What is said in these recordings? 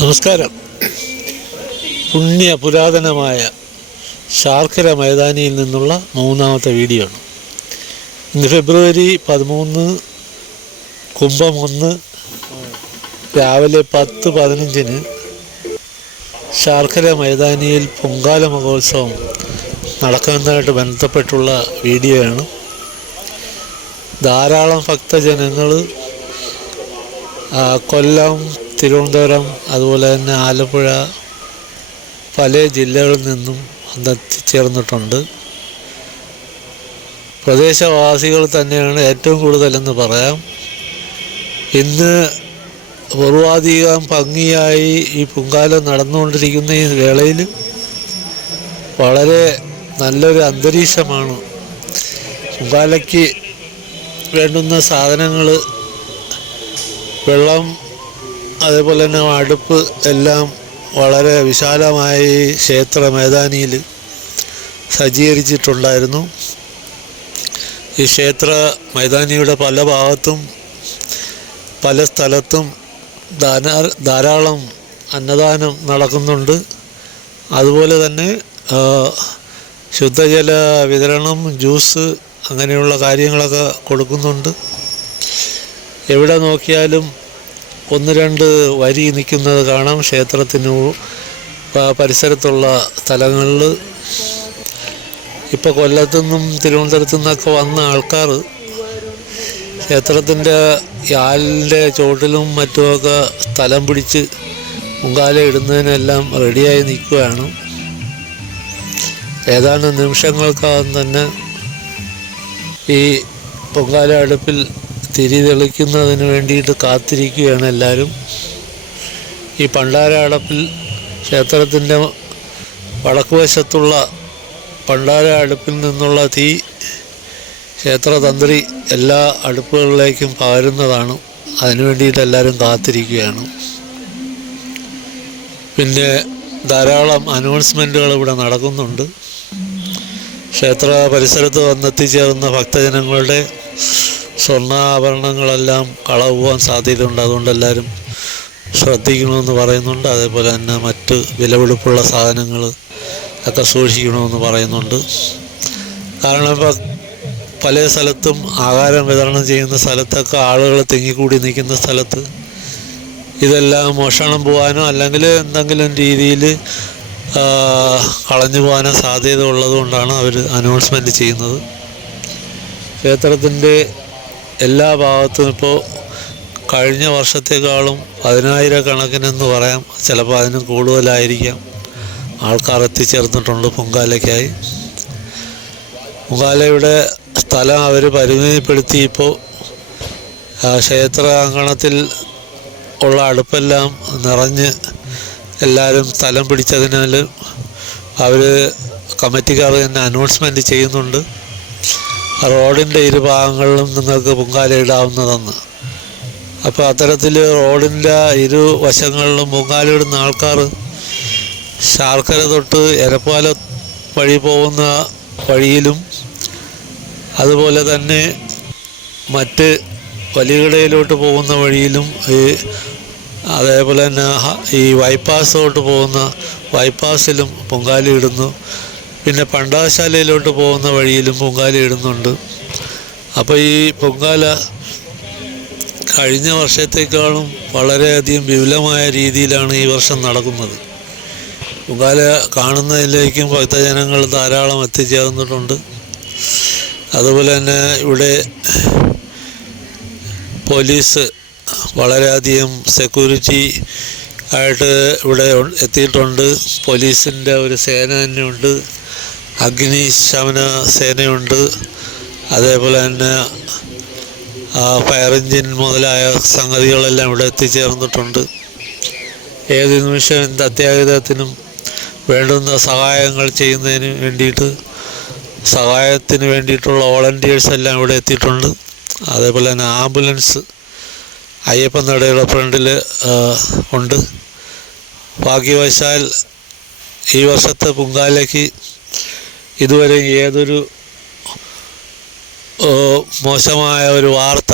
നമസ്കാരം. പുണ്യ പുരാതനമായ ശാർക്കര മൈതാനിയിൽ നിന്നുള്ള മൂന്നാമത്തെ വീഡിയോ ആണ്. ഇന്ന് ഫെബ്രുവരി പതിമൂന്ന് കുംഭം ഒന്ന് രാവിലെ പത്ത് പതിനഞ്ചിന് ശാർക്കര മൈതാനിയിൽ പൊങ്കാല മഹോത്സവം നടക്കുന്നതായിട്ട് ബന്ധപ്പെട്ടുള്ള വീഡിയോയാണ്. ധാരാളം ഭക്തജനങ്ങൾ കൊല്ലം തിരുവനന്തപുരം അതുപോലെ തന്നെ ആലപ്പുഴ പല ജില്ലകളിൽ നിന്നും അന്ന് എത്തിച്ചേർന്നിട്ടുണ്ട് പ്രദേശവാസികൾ തന്നെയാണ് ഏറ്റവും കൂടുതലെന്ന് പറയാം. ഇന്ന് പൂർവാധികം ഭംഗിയായി ഈ പൊങ്കാലം നടന്നുകൊണ്ടിരിക്കുന്ന ഈ വേളയിൽ വളരെ നല്ലൊരു അന്തരീക്ഷമാണ്. പൊങ്കാലയ്ക്ക് വേണ്ടുന്ന സാധനങ്ങൾ വെള്ളം അതേപോലെ തന്നെ അടുപ്പ് എല്ലാം വളരെ വിശാലമായി ക്ഷേത്ര മൈതാനിയിൽ സജ്ജീകരിച്ചിട്ടുണ്ടായിരുന്നു. ഈ ക്ഷേത്ര മൈതാനിയുടെ പല ഭാഗത്തും പല സ്ഥലത്തും ധാരാ ധാരാളം അന്നദാനം നടക്കുന്നുണ്ട്. അതുപോലെ തന്നെ ശുദ്ധജല വിതരണം ജ്യൂസ് അങ്ങനെയുള്ള കാര്യങ്ങളൊക്കെ കൊടുക്കുന്നുണ്ട്. എവിടെ നോക്കിയാലും ഒന്ന് രണ്ട് വരി നിൽക്കുന്നത് കാണാം. ക്ഷേത്രത്തിന് പരിസരത്തുള്ള സ്ഥലങ്ങളിൽ. ഇപ്പോൾ കൊല്ലത്തുനിന്നും തിരുവനന്തപുരത്തു നിന്നൊക്കെ വന്ന ആൾക്കാർ ക്ഷേത്രത്തിന്റെ യാലിന്റെ ചോട്ടിലും മറ്റുമൊക്കെ സ്ഥലം പിടിച്ച് മുങ്കാല ഇടുന്നതിനെല്ലാം റെഡിയായി നിൽക്കുകയാണ്. ഏതാനും നിമിഷങ്ങൾക്കകം തന്നെ ഈ പൊങ്കാല അടുപ്പിൽ തിരി തെളിക്കുന്നതിന് വേണ്ടിയിട്ട് കാത്തിരിക്കുകയാണ് എല്ലാവരും. ഈ പണ്ടാര അടപ്പിൽ ക്ഷേത്രത്തിന്റെ വടക്കുവശത്തുള്ള പണ്ടാര അടുപ്പിൽ നിന്നുള്ള തീ ക്ഷേത്രതന്ത്രി എല്ലാ അടുപ്പുകളിലേക്കും പകരുന്നതാണ്. അതിനു വേണ്ടിയിട്ട് എല്ലാവരും കാത്തിരിക്കുകയാണ്. പിന്നെ ധാരാളം അനൗൺസ്മെന്റുകൾ ഇവിടെ നടക്കുന്നുണ്ട്. ക്ഷേത്ര പരിസരത്ത് വന്നെത്തിച്ചേർന്ന ഭക്തജനങ്ങളുടെ സ്വർണാഭരണങ്ങളെല്ലാം കളവ് പോകാൻ സാധ്യതയുണ്ട്. അതുകൊണ്ട് എല്ലാവരും ശ്രദ്ധിക്കണമെന്ന് പറയുന്നുണ്ട്. അതേപോലെ തന്നെ മറ്റ് വിലപിടിപ്പുള്ള സാധനങ്ങൾ ഒക്കെ സൂക്ഷിക്കണമെന്ന് പറയുന്നുണ്ട്. കാരണം ഇപ്പോൾ പല സ്ഥലത്തും ആഹാരം വിതരണം ചെയ്യുന്ന സ്ഥലത്തൊക്കെ ആളുകൾ തിങ്ങിക്കൂടി നിൽക്കുന്ന സ്ഥലത്ത് ഇതെല്ലാം മോഷണം പോകാനോ അല്ലെങ്കിൽ എന്തെങ്കിലും രീതിയിൽ കളഞ്ഞു പോകാനോ സാധ്യത ഉള്ളതുകൊണ്ടാണ് അവർ അനൗൺസ്മെന്റ് ചെയ്യുന്നത്. ക്ഷേത്രത്തിന്റെ എല്ലാ ഭാഗത്തും ഇപ്പോൾ കഴിഞ്ഞ വർഷത്തേക്കാളും പതിനായിരക്കണക്കിനെന്ന് പറയാം. ചിലപ്പോൾ അതിനും കൂടുതലായിരിക്കാം. ആൾക്കാർ എത്തിച്ചേർന്നിട്ടുണ്ട് പൊങ്കാലയ്ക്കായി. പൊങ്കാലയുടെ സ്ഥലം അവർ പരിമിതിപ്പെടുത്തി ഇപ്പോൾ ക്ഷേത്ര അങ്കണത്തിൽ ഉള്ള അടുപ്പെല്ലാം നിറഞ്ഞ് എല്ലാവരും സ്ഥലം പിടിച്ചതിനാൽ അവർ കമ്മിറ്റിക്കാർ തന്നെ അനൗൺസ്മെന്റ് ചെയ്യുന്നുണ്ട്. റോഡിന്റെ ഇരുഭാഗങ്ങളിലും നിങ്ങൾക്ക് പൊങ്കാല ഇടാവുന്നതെന്ന് അപ്പോൾ അത്തരത്തിൽ റോഡിന്റെ ഇരു വശങ്ങളിലും പൊങ്കാല ഇടുന്ന ആൾക്കാർ ശാർക്കര തൊട്ട് എരപ്പാല വഴി പോകുന്ന വഴിയിലും അതുപോലെ തന്നെ മറ്റ് വലിയകടയിലോട്ട് പോകുന്ന വഴിയിലും ഈ അതേപോലെ തന്നെ ഈ ബൈപ്പാസോട്ട് പോകുന്ന ബൈപ്പാസിലും പൊങ്കാല ഇടുന്നു. പിന്നെ പണ്ടാശാലയിലോട്ട് പോകുന്ന വഴിയിലും പൊങ്കാല ഇടുന്നുണ്ട്. അപ്പോൾ ഈ പൊങ്കാല കഴിഞ്ഞ വർഷത്തേക്കാളും വളരെയധികം വിപുലമായ രീതിയിലാണ് ഈ വർഷം നടക്കുന്നത്. പൊങ്കാല കാണുന്നതിലേക്കും ഭക്തജനങ്ങൾ ധാരാളം എത്തിച്ചേർന്നിട്ടുണ്ട്. അതുപോലെ തന്നെ ഇവിടെ പോലീസ് വളരെയധികം സെക്യൂരിറ്റി ആയിട്ട് ഇവിടെ എത്തിയിട്ടുണ്ട്. പോലീസിന്റെ ഒരു സേന തന്നെയുണ്ട് അഗ്നിശമന സേനയുണ്ട്. അതേപോലെ തന്നെ ഫയർ എഞ്ചിൻ മുതലായ സംഗതികളെല്ലാം ഇവിടെ എത്തിച്ചേർന്നിട്ടുണ്ട്. ഏത് നിമിഷം എന്ത് അത്യാഹിതത്തിനും വേണ്ടുന്ന സഹായങ്ങൾ ചെയ്യുന്നതിന് വേണ്ടിയിട്ട് സഹായത്തിന് വേണ്ടിയിട്ടുള്ള വോളണ്ടിയേഴ്സ് എല്ലാം ഇവിടെ എത്തിയിട്ടുണ്ട്. അതേപോലെ തന്നെ ആംബുലൻസ് അയ്യപ്പൻ നടയുടെ ഫ്രണ്ടിൽ ഉണ്ട്. ഭാഗ്യവശാൽ ഈ വർഷത്തെ പൊങ്കാലയ്ക്ക് ഇതുവരെ ഏതൊരു മോശമായ ഒരു വാർത്ത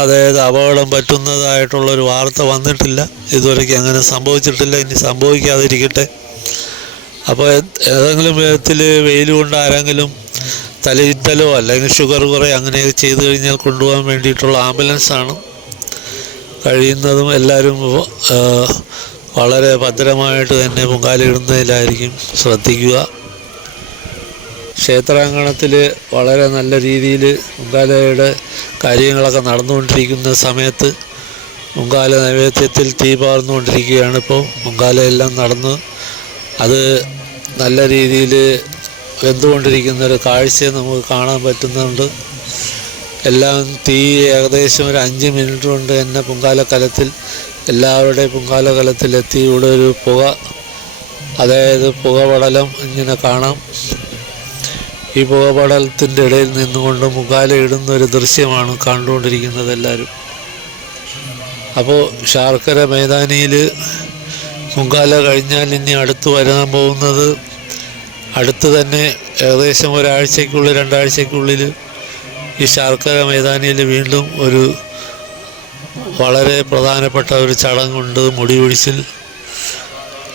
അതായത് അപകടം പറ്റുന്നതായിട്ടുള്ളൊരു വാർത്ത വന്നിട്ടില്ല. ഇതുവരേക്കും അങ്ങനെ സംഭവിച്ചിട്ടില്ല. ഇനി സംഭവിക്കാതിരിക്കട്ടെ. അപ്പോൾ ഏതെങ്കിലും വിധത്തിൽ വെയിൽ കൊണ്ട് ആരെങ്കിലും തലയിറ്റലോ അല്ലെങ്കിൽ ഷുഗർ കുറേ അങ്ങനെയൊക്കെ ചെയ്തു കഴിഞ്ഞാൽ കൊണ്ടുപോകാൻ വേണ്ടിയിട്ടുള്ള ആംബുലൻസാണ്. കഴിയുന്നതും എല്ലാവരും വളരെ ഭദ്രമായിട്ട് തന്നെ പൊങ്കാലിടുന്നതിലായിരിക്കും ശ്രദ്ധിക്കുക. ക്ഷേത്രാങ്കണത്തിൽ വളരെ നല്ല രീതിയിൽ പൊങ്കാലയുടെ കാര്യങ്ങളൊക്കെ നടന്നുകൊണ്ടിരിക്കുന്ന സമയത്ത് പൊങ്കാല നൈവേദ്യത്തിൽ തീ പാർന്നുകൊണ്ടിരിക്കുകയാണ് ഇപ്പോൾ പൊങ്കാലയെല്ലാം നടന്ന് അത് നല്ല രീതിയിൽ വെന്തുകൊണ്ടിരിക്കുന്നൊരു കാഴ്ച നമുക്ക് കാണാൻ പറ്റുന്നുണ്ട്. എല്ലാം തീ ഏകദേശം ഒരു അഞ്ച് മിനിറ്റ് കൊണ്ട് തന്നെ പൊങ്കാലക്കലത്തിൽ എല്ലാവരുടെയും പൊങ്കാലക്കലത്തിലെത്തി ഇവിടെ ഒരു പുക അതായത് പുകപടലം ഇങ്ങനെ കാണാം. ഈ പുകപടലത്തിന്റെ ഇടയിൽ നിന്നുകൊണ്ട് മുഖാല ഇടുന്ന ഒരു ദൃശ്യമാണ് കണ്ടുകൊണ്ടിരിക്കുന്നത് എല്ലാവരും. അപ്പോൾ ശാർക്കര മൈതാനിയിൽ മുങ്കാല കഴിഞ്ഞാൽ ഇനി അടുത്ത് വരാൻ പോകുന്നത് അടുത്ത് തന്നെ ഏകദേശം ഒരാഴ്ചയ്ക്കുള്ളിൽ രണ്ടാഴ്ചയ്ക്കുള്ളിൽ ഈ ശാർക്കര മൈതാനിയിൽ വീണ്ടും ഒരു വളരെ പ്രധാനപ്പെട്ട ഒരു ചടങ്ങുണ്ട് മുടിയൊഴിച്ചിൽ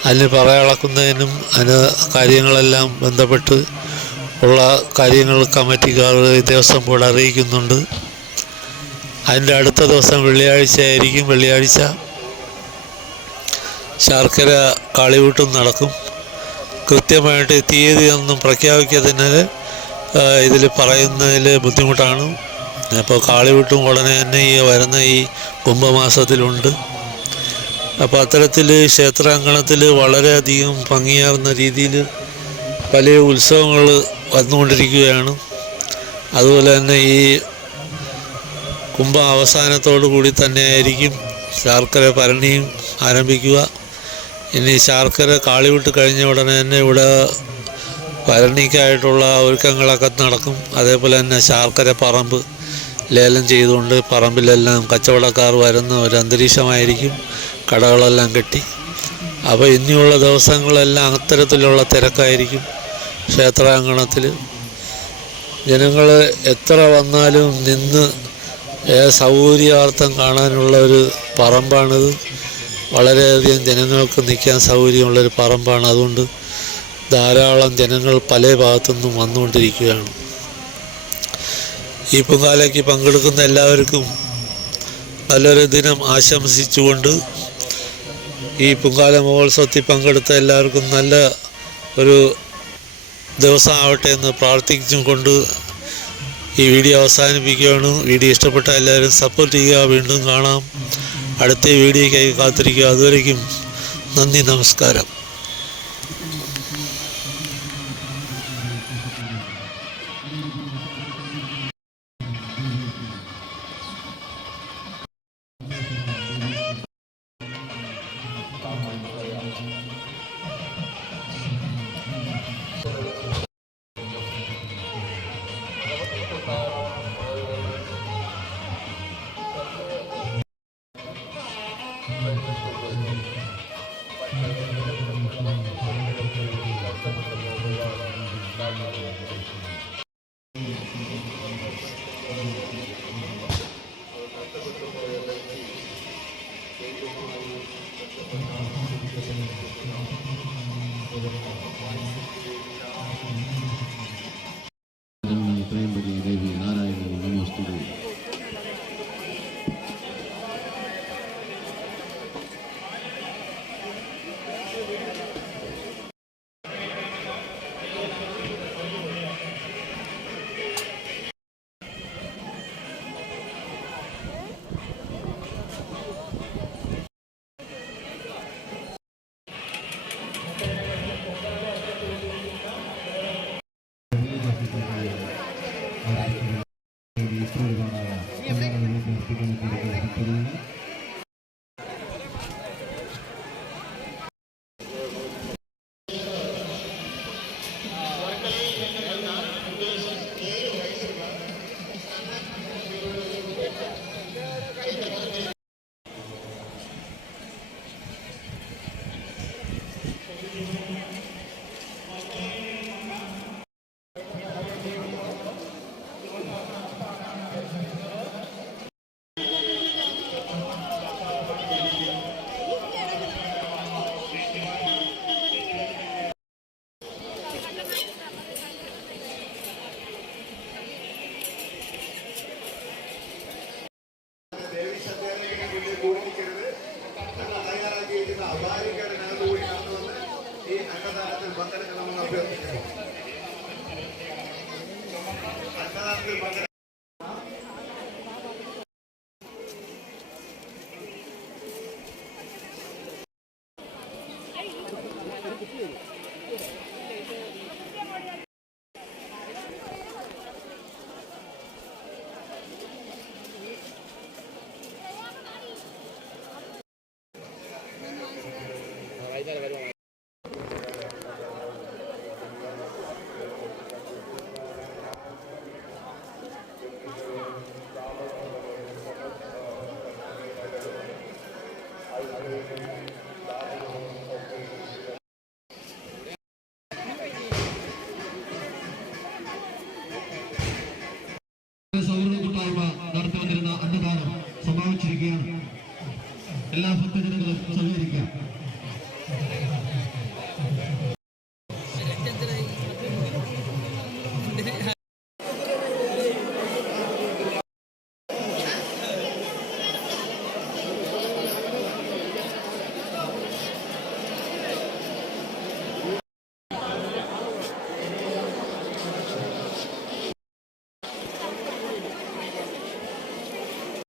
അതിന് പറയളക്കുന്നതിനും അതിന് കാര്യങ്ങളെല്ലാം ബന്ധപ്പെട്ട് ഉള്ള കാര്യങ്ങൾ കമ്മിറ്റിക്കാർ ദേവസ്വം ബോർഡ് അറിയിക്കുന്നുണ്ട്. അതിന്റെ അടുത്ത ദിവസം വെള്ളിയാഴ്ച ആയിരിക്കും വെള്ളിയാഴ്ച. ശർക്കര കാളിവൂട്ടും നടക്കും. കൃത്യമായിട്ട് തീയതി ഒന്നും പ്രഖ്യാപിക്കാത്തതിന് ഇതിൽ പറയുന്നതിൽ ബുദ്ധിമുട്ടാണ്. അപ്പോൾ കാളികൂട്ടും ഉടനെ തന്നെ ഈ വരുന്ന ഈ കുംഭമാസത്തിലുണ്ട്. അപ്പോൾ അത്തരത്തിൽ ക്ഷേത്രാങ്കണത്തിൽ വളരെയധികം ഭംഗിയാർന്ന രീതിയിൽ പല ഉത്സവങ്ങൾ വന്നുകൊണ്ടിരിക്കുകയാണ്. അതുപോലെ തന്നെ ഈ കുംഭ അവസാനത്തോടു കൂടി തന്നെയായിരിക്കും ശാർക്കര ഭരണിയും ആരംഭിക്കുക. ഇനി ശാർക്കര കാളിവിട്ട് കഴിഞ്ഞ ഉടനെ തന്നെ ഇവിടെ ഭരണിക്കായിട്ടുള്ള ഒരുക്കങ്ങളൊക്കെ നടക്കും. അതേപോലെ തന്നെ ശാർക്കര പറമ്പ് ലേലം ചെയ്തുകൊണ്ട് പറമ്പിലെല്ലാം കച്ചവടക്കാർ വരുന്ന ഒരു അന്തരീക്ഷമായിരിക്കും. കടകളെല്ലാം കെട്ടി. അപ്പോൾ ഇനിയുള്ള ദിവസങ്ങളെല്ലാം അത്തരത്തിലുള്ള തിരക്കായിരിക്കും. ക്ഷേത്രാങ്കണത്തിൽ ജനങ്ങൾ എത്ര വന്നാലും നിന്ന് സൗകര്യാർത്ഥം കാണാനുള്ള ഒരു പറമ്പാണിത്. വളരെയധികം ജനങ്ങൾക്ക് നിൽക്കാൻ സൗകര്യമുള്ളൊരു പറമ്പാണ്. അതുകൊണ്ട് ധാരാളം ജനങ്ങൾ പല ഭാഗത്തുനിന്നും വന്നുകൊണ്ടിരിക്കുകയാണ്. ഈ പൊങ്കാലയ്ക്ക് പങ്കെടുക്കുന്ന എല്ലാവർക്കും നല്ലൊരു ദിനം ആശംസിച്ചുകൊണ്ട് ഈ പൊങ്കാല മഹോത്സവത്തിൽ പങ്കെടുത്ത എല്ലാവർക്കും നല്ല ഒരു ദിവസമാവട്ടെ എന്ന് പ്രാർത്ഥിച്ചും കൊണ്ട് ഈ വീഡിയോ അവസാനിപ്പിക്കുകയാണ്. വീഡിയോ ഇഷ്ടപ്പെട്ട എല്ലാവരും സപ്പോർട്ട് ചെയ്യുക. വീണ്ടും കാണാം. അടുത്ത വീഡിയോയ്ക്കായി കാത്തിരിക്കുക. അതുവരേക്കും നന്ദി നമസ്കാരം. സൗഹൃദ കൂട്ടായ്മ നടത്തി അന്നദാനം സമാപിച്ചിരിക്കുകയാണ്. എല്ലാ ഭക്തജനങ്ങളും സഹകരിക്കുക.